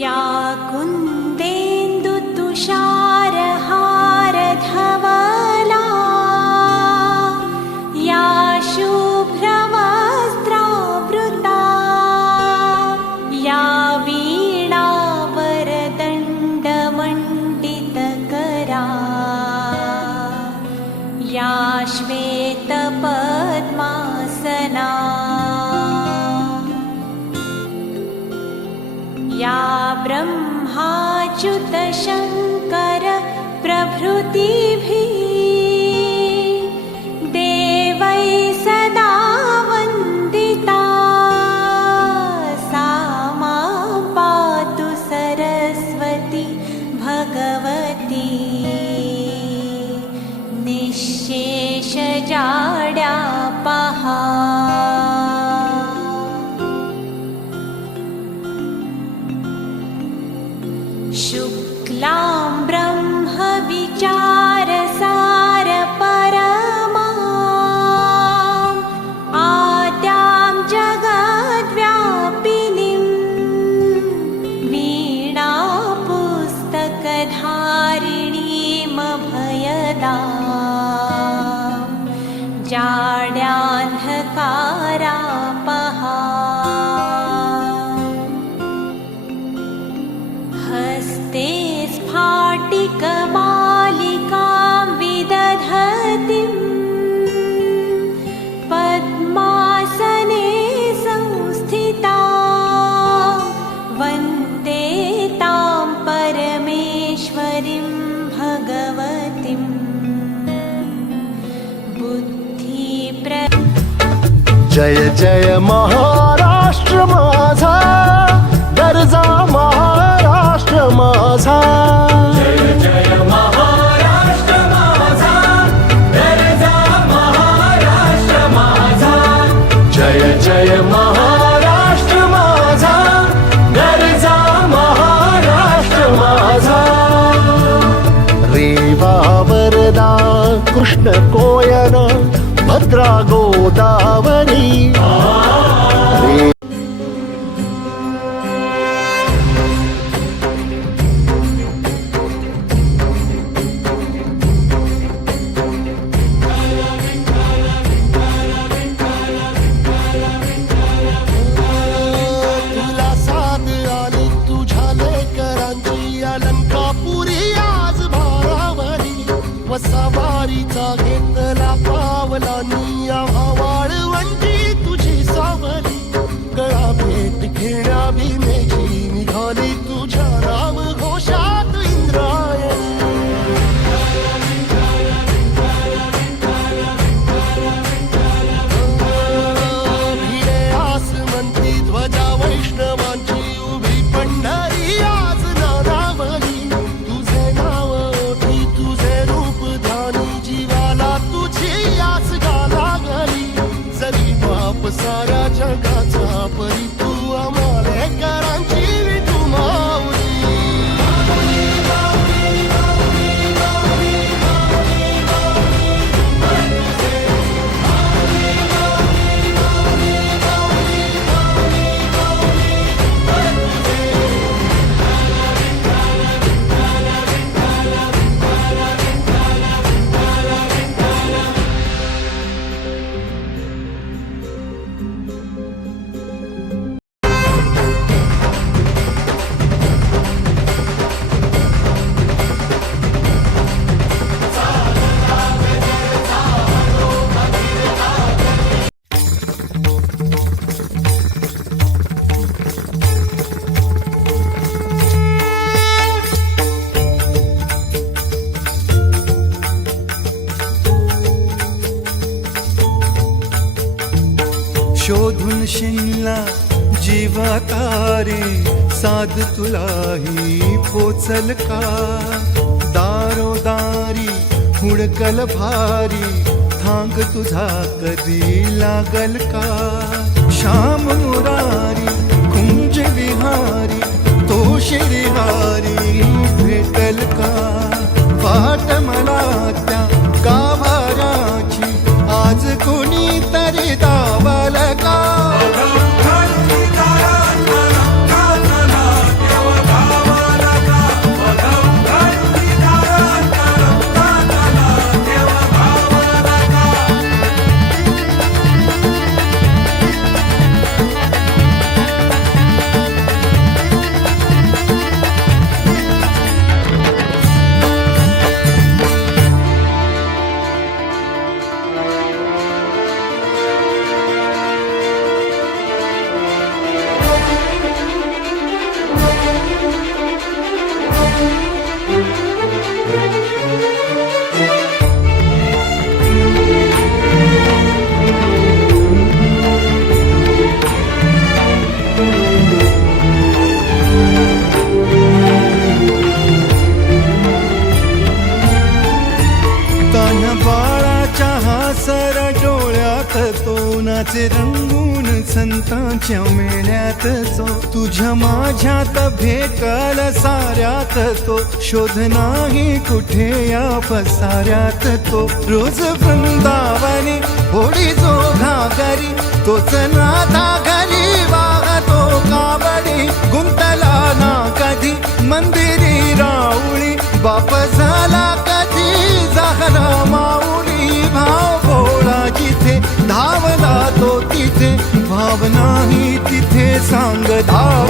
या कुन्देन्दुतुषारहारधवला या शुभ्रवस्त्रावृता। या वीणावरदण्डमण्डितकरा या श्वेतपद्मासना ब्रह्माच्युतशङ्कर प्रभृति शुक्लां ब्रह्मविचार। जय जय महाराष्ट्र माझा गरजा महाराष्ट्र माझा. जय जय महाराष्ट्र माझा गरजा महाराष्ट्र माझा. रेवा वरदा कृष्ण कोयना భద్రా గోదావరి शिनला जीवा तारी साध तुलाही पोचल का? दारोदारी हुडकल भारी थांग तुझा कधी लागल का? श्याम मुरारी कुंज विहारी तो शिरिहारी भेटल का? वाट मला त्या गाभाराची आज कोणी तरी बाळाच्या हासर डोळ्यात तो नाचे रंगू संतांच्या मेळ्यात तो तुझ्या माझ्यात भेटल साऱ्यात तो. शोध नाही कुठे या पसाऱ्यात तो. रोज वृंदावने होडी जो घागरी तोच नाथा घरी वाहतो काबडी गुंतला ना कधी मंदिरी राऊळी. बाप झाला कधी झाला माऊली भाव धावला तो